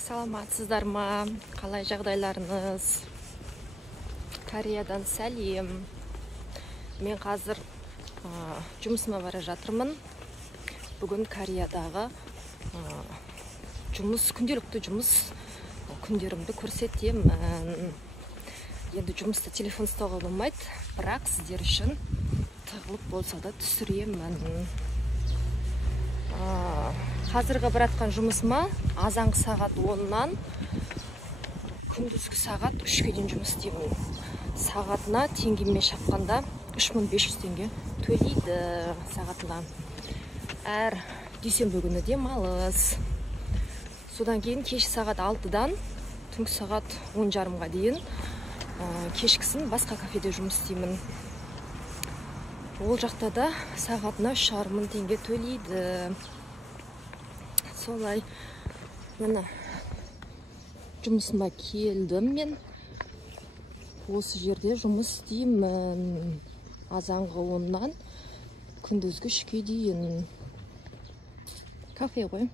Саламатсыздар ма? Қалай жағдайларыңыз? Кореядан сәлем. Мен қазір жұмысыма бара жатырмын. Бүгін Кореядағы күнделікті жұмыс күндерімді көрсетемін. Енді жұмыста телефон ұстауға болмайды, бірақ сіздер үшін тығылып болса да түсіремін. Қазіргі баратқан жұмысыма азанғы сағат 10-нан күндізгі сағат 3-ге дейін жұмыс істеймін. Сағатына теңгемен шаққанда 3500 теңге төлейді сағатына. Әр дүйсенбі күні демалыс. Содан кейін кеш сағат 6-дан түнгі сағат 10:30-ға дейін кешкісін басқа кафеде жұмыс істеймін. Ол жақта да сағатына 3,5 теңге төлейді. Солай, мына жұмысыма келдім мен. Осы жерде жұмыс істеймін. Азанғы 10-нан күндізгі 3-ге дейін. Кафе ғой.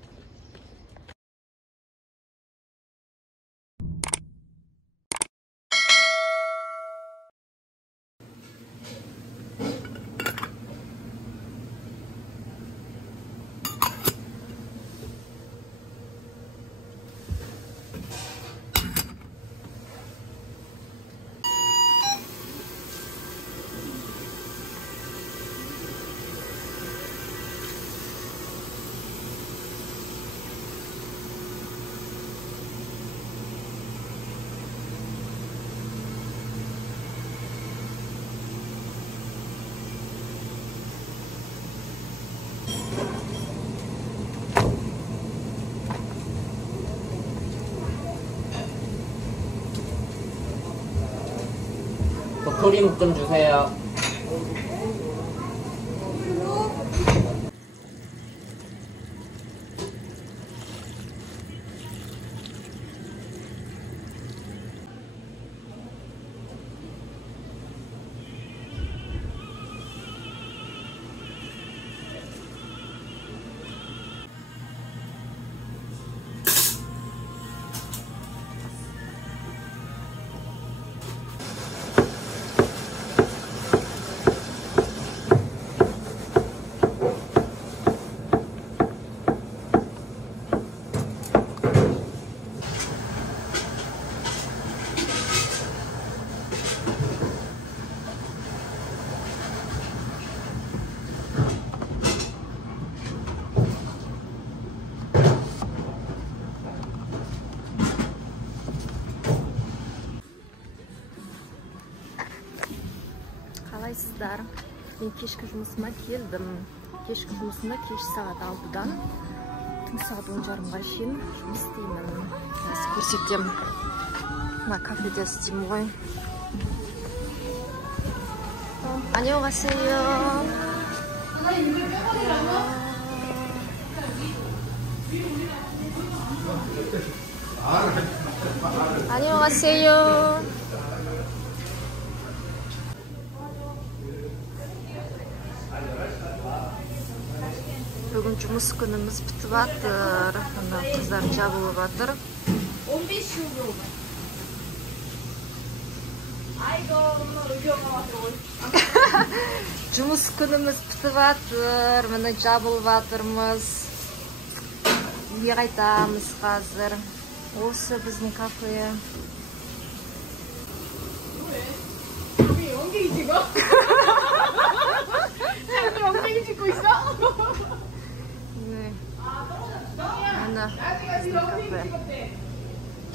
도토리 묵 좀 주세요. Қалайсыздар? Мен кешкі жұмысыма келдім. Кешкі жұмысында кеш сағат 6-дан түнгі сағат 10:30-ға шейін жұмыс істеймін. Осы көрсетем. Мына кафеде істеймін ғой. 안녕하세요. 안녕하세요. Бүгін жұмыс күніміз бітіп жатыр. Мына қыздар жабылып жатыр. 15 euro. Жұмыс күніміз бітіп жатыр. Міне жабылып жатырмыз. Үйге қайтамыз қазір. Осы біздің кафе. 연기 찍어? 연기 찍고 있어? 네. Міне біздің кафе.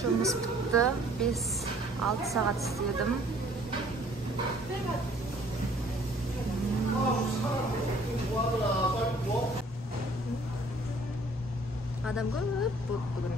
Жұмыс бітті. 5-6 сағат істедім. Адам көп бүгін.